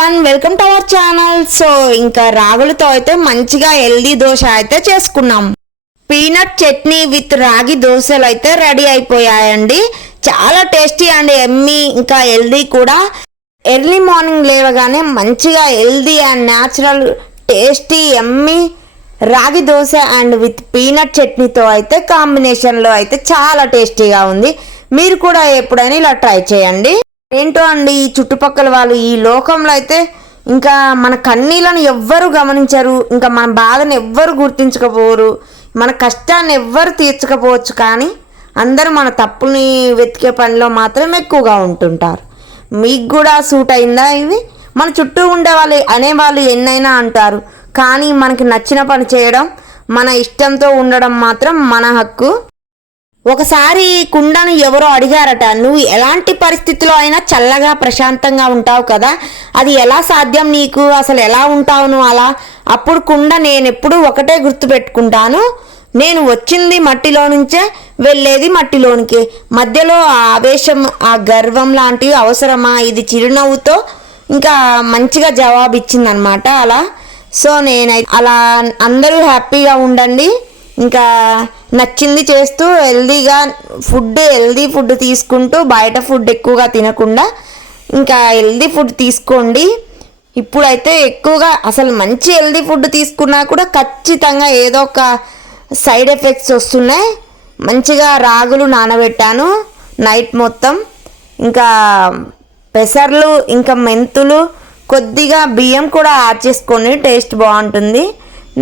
Everyone welcome to our channel. So ఇంకా రాగులతో అయితే మంచిగా హెల్దీ దోశ అయితే చేసుకున్నాం. పీనట్ చట్నీ విత్ రాగి దోశలు అయితే రెడీ అయిపోయాయండి. చాలా టేస్టీ అండ్ ఎమ్మీ, ఇంకా హెల్దీ కూడా. ఎర్లీ మార్నింగ్ లేవగానే మంచిగా healthy and natural tasty Emmy రాగి దోశ అండ్ విత్ పీనట్ చట్నీతో అయితే కాంబినేషన్లో అయితే చాలా టేస్టీగా ఉంది. మీరు కూడా ఎప్పుడైనా ఇలా ట్రై చేయండి. ఏంటో అండి, ఈ చుట్టుపక్కల వాళ్ళు ఈ లోకంలో అయితే ఇంకా మన కన్నీళ్ళను ఎవ్వరు గమనించరు, ఇంకా మన బాధను ఎవ్వరు గుర్తించకపోరు, మన కష్టాన్ని ఎవ్వరు తీర్చకపోవచ్చు, కానీ అందరూ మన తప్పుని వెతికే పనిలో మాత్రం ఎక్కువగా ఉంటుంటారు. మీకు కూడా సూట్ అయిందా ఇవి? మన చుట్టూ ఉండే వాళ్ళు అనేవాళ్ళు ఎన్నైనా అంటారు, కానీ మనకి నచ్చిన పని చేయడం, మన ఇష్టంతో ఉండడం మాత్రం మన హక్కు. ఒకసారి కుండను ఎవరో అడిగారట, నువ్వు ఎలాంటి పరిస్థితిలో అయినా చల్లగా ప్రశాంతంగా ఉంటావు కదా, అది ఎలా సాధ్యం నీకు, అసలు ఎలా ఉంటావు నువ్వు అలా? అప్పుడు కుండ, నేను ఎప్పుడు ఒకటే గుర్తుపెట్టుకుంటాను, నేను వచ్చింది మట్టిలో నుంచే, వెళ్ళేది మట్టిలోనికి, మధ్యలో ఆ ఆవేశం ఆ గర్వం లాంటివి అవసరమా? ఇది చిరునవ్వుతో ఇంకా మంచిగా జవాబు ఇచ్చిందనమాట అలా. సో నేనైతే అలా అందరూ హ్యాపీగా ఉండండి, ఇంకా నచ్చింది చేస్తూ హెల్దీ ఫుడ్ తీసుకుంటూ బయట ఫుడ్ ఎక్కువగా తినకుండా ఇంకా హెల్దీ ఫుడ్ తీసుకోండి. ఇప్పుడైతే ఎక్కువగా అసలు మంచి హెల్దీ ఫుడ్ తీసుకున్నా కూడా ఖచ్చితంగా ఏదో ఒక సైడ్ ఎఫెక్ట్స్ వస్తున్నాయి. మంచిగా రాగులు నానబెట్టాను నైట్ మొత్తం, ఇంకా పెసర్లు, ఇంకా మెంతులు, కొద్దిగా బియ్యం కూడా యాడ్ చేసుకోండి, టేస్ట్ బాగుంటుంది.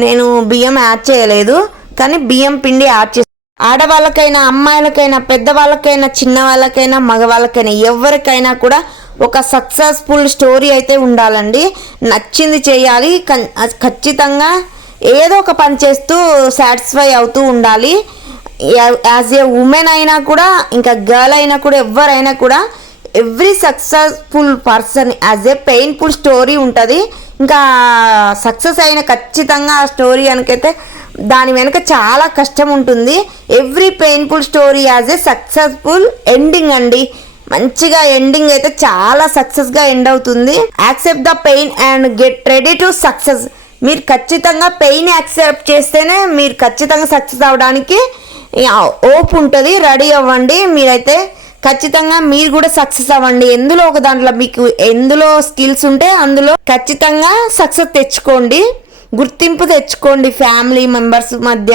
నేను బియ్యం యాడ్ చేయలేదు, కానీ బియ్యం పిండి యాడ్ చేసి, ఆడవాళ్ళకైనా అమ్మాయిలకైనా పెద్దవాళ్ళకైనా చిన్నవాళ్ళకైనా మగవాళ్ళకైనా ఎవరికైనా కూడా ఒక సక్సెస్ఫుల్ స్టోరీ అయితే ఉండాలండి. నచ్చింది చేయాలి, ఖచ్చితంగా ఏదో ఒక పని చేస్తూ సాటిస్ఫై అవుతూ ఉండాలి. యాజ్ ఏ ఉమెన్ అయినా కూడా, ఇంకా గర్ల్ అయినా కూడా, ఎవరైనా కూడా every successful person as a painful story ఉంటుంది. ఇంకా సక్సెస్ అయిన ఖచ్చితంగా ఆ స్టోరీ అనకైతే దాని వెనుక చాలా కష్టం ఉంటుంది. Every painful story as a successful ending అండి. మంచిగా ఎండింగ్ అయితే చాలా సక్సెస్గా ఎండ్ అవుతుంది. Accept the pain and get ready to success. మీరు ఖచ్చితంగా పెయిన్ యాక్సెప్ట్ చేస్తేనే మీరు ఖచ్చితంగా సక్సెస్ అవ్వడానికి ఓప్ ఉంటుంది. రెడీ అవ్వండి. మీరైతే ఖచ్చితంగా మీరు కూడా సక్సెస్ అవ్వండి. ఎందులో ఒక దాంట్లో మీకు ఎందులో స్కిల్స్ ఉంటే అందులో ఖచ్చితంగా సక్సెస్ తెచ్చుకోండి, గుర్తింపు తెచ్చుకోండి. ఫ్యామిలీ మెంబర్స్ మధ్య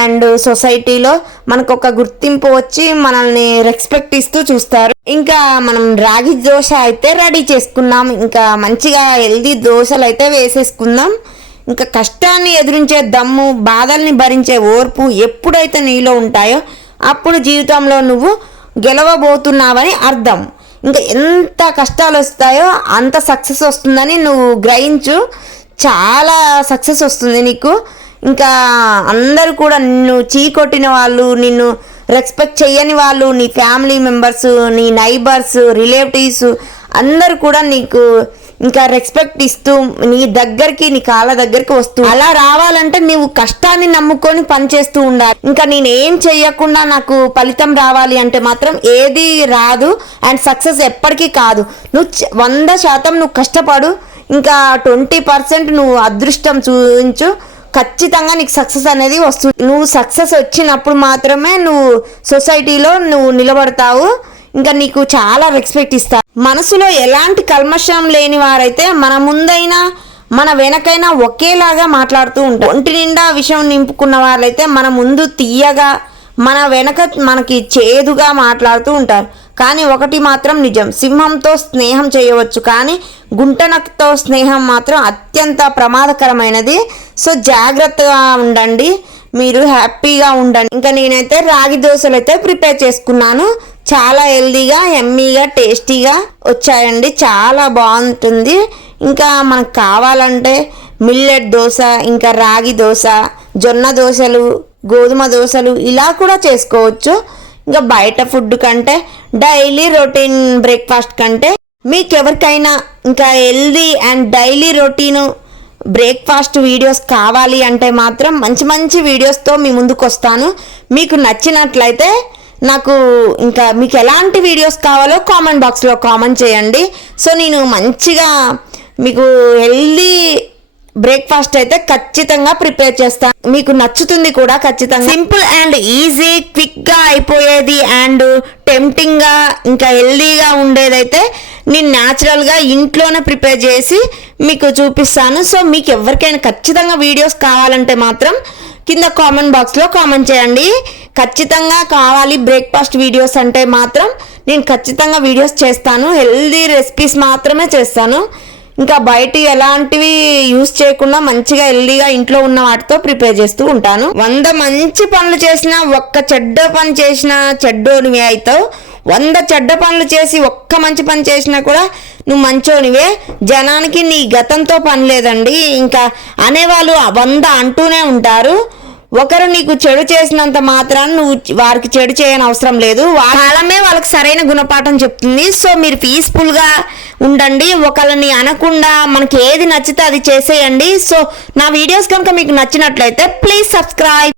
అండ్ సొసైటీలో మనకు ఒక గుర్తింపు వచ్చి మనల్ని రెస్పెక్ట్ ఇస్తూ చూస్తారు. ఇంకా మనం రాగి దోశ అయితే రెడీ చేసుకున్నాం. ఇంకా మంచిగా హెల్దీ దోశలు అయితే వేసేసుకుందాం. ఇంకా కష్టాన్ని ఎదురించే దమ్ము, బాధల్ని భరించే ఓర్పు ఎప్పుడైతే నీలో ఉంటాయో అప్పుడు జీవితంలో నువ్వు గెలవబోతున్నావని అర్థం. ఇంకా ఎంత కష్టాలు వస్తాయో అంత సక్సెస్ వస్తుందని నువ్వు గ్రహించు. చాలా సక్సెస్ వస్తుంది నీకు. ఇంకా అందరూ కూడా నిన్ను చీకొట్టిన వాళ్ళు, నిన్ను రెస్పెక్ట్ చేయని వాళ్ళు, నీ ఫ్యామిలీ మెంబర్స్, నీ నైబర్స్, రిలేటివ్స్ అందరూ కూడా నీకు ఇంకా రెస్పెక్ట్ ఇస్తూ నీ దగ్గరికి, నీ కాళ్ళ దగ్గరికి వస్తూ, అలా రావాలంటే నువ్వు కష్టాన్ని నమ్ముకొని పనిచేస్తూ ఉండాలి. ఇంకా నేను ఏం చెయ్యకుండా నాకు ఫలితం రావాలి అంటే మాత్రం ఏది రాదు అండ్ సక్సెస్ ఎప్పటికీ కాదు. నువ్వు 100% నువ్వు కష్టపడు, ఇంకా 20% నువ్వు అదృష్టం చూపించు, ఖచ్చితంగా నీకు సక్సెస్ అనేది వస్తుంది. నువ్వు సక్సెస్ వచ్చినప్పుడు మాత్రమే నువ్వు సొసైటీలో నువ్వు నిలబడతావు, ఇంకా నీకు చాలా రెస్పెక్ట్ ఇస్తారు. మనసులో ఎలాంటి కల్మషం లేని వారైతే మన ముందైనా మన వెనకైనా ఒకేలాగా మాట్లాడుతూ ఉంటారు. ఒంటి నిండా విషయం నింపుకున్న వాళ్ళైతే మన ముందు తీయగా, మన వెనక మనకి చేదుగా మాట్లాడుతూ ఉంటారు. కానీ ఒకటి మాత్రం నిజం, సింహంతో స్నేహం చేయవచ్చు, కానీ గుంటనతో స్నేహం మాత్రం అత్యంత ప్రమాదకరమైనది. సో జాగ్రత్తగా ఉండండి, మీరు హ్యాపీగా ఉండండి. ఇంకా నేనైతే రాగి దోశలు అయితే ప్రిపేర్ చేసుకున్నాను. చాలా హెల్దీగా, ఎమ్మీగా, టేస్టీగా వచ్చాయండి. చాలా బాగుంటుంది. ఇంకా మనకు కావాలంటే మిల్లెట్ దోశ, ఇంకా రాగి దోశ, జొన్న దోశలు, గోధుమ దోశలు ఇలా కూడా చేసుకోవచ్చు. ఇంకా బయట ఫుడ్ కంటే, డైలీ రొటీన్ బ్రేక్ఫాస్ట్ కంటే మీకు ఎవరికైనా ఇంకా healthy and daily routine breakfast videos కావాలి అంటే మాత్రం మంచి మంచి వీడియోస్తో మీ ముందుకు వస్తాను. మీకు నచ్చినట్లయితే నాకు ఇంకా మీకు ఎలాంటి వీడియోస్ కావాలో కామెంట్ బాక్స్లో కామెంట్ చేయండి. సో నేను మంచిగా మీకు హెల్దీ బ్రేక్ఫాస్ట్ అయితే ఖచ్చితంగా ప్రిపేర్ చేస్తాను, మీకు నచ్చుతుంది కూడా ఖచ్చితంగా. సింపుల్ అండ్ ఈజీ, క్విక్గా అయిపోయేది అండ్ టెంప్టింగ్గా ఇంకా హెల్దీగా ఉండేదైతే నేను న్యాచురల్గా ఇంట్లోనే ప్రిపేర్ చేసి మీకు చూపిస్తాను. సో మీకు ఎవరికైనా ఖచ్చితంగా వీడియోస్ కావాలంటే మాత్రం కింద కామెంట్ బాక్స్లో కామెంట్ చేయండి. ఖచ్చితంగా కావాలి బ్రేక్ఫాస్ట్ వీడియోస్ అంటే మాత్రం నేను ఖచ్చితంగా వీడియోస్ చేస్తాను. హెల్దీ రెసిపీస్ మాత్రమే చేస్తాను, ఇంకా బయట ఎలాంటివి యూస్ చేయకుండా మంచిగా హెల్దీగా ఇంట్లో ఉన్న వాటితో ప్రిపేర్ చేస్తూ ఉంటాను. 100 మంచి పనులు చేసినా ఒక్క చెడ్డ పని చేసినా చెడ్డోనివే అవుతావు. 100 చెడ్డ పనులు చేసి ఒక్క మంచి పని చేసినా కూడా నువ్వు మంచోనివే. జనానికి నీ గతంతో పని లేదండి, ఇంకా అనేవాళ్ళు 100 అంటూనే ఉంటారు. ఒకరు నీకు చెడు చేసినంత మాత్రాన్ని నువ్వు వారికి చెడు చేయని అవసరం లేదు, వాళ్ళమే వాళ్ళకి సరైన గుణపాఠం చెప్తుంది. సో మీరు పీస్ఫుల్గా ఉండండి, ఒకళ్ళని అనకుండా మనకి ఏది నచ్చితే అది చేసేయండి. సో నా వీడియోస్ కనుక మీకు నచ్చినట్లయితే ప్లీజ్ సబ్స్క్రైబ్.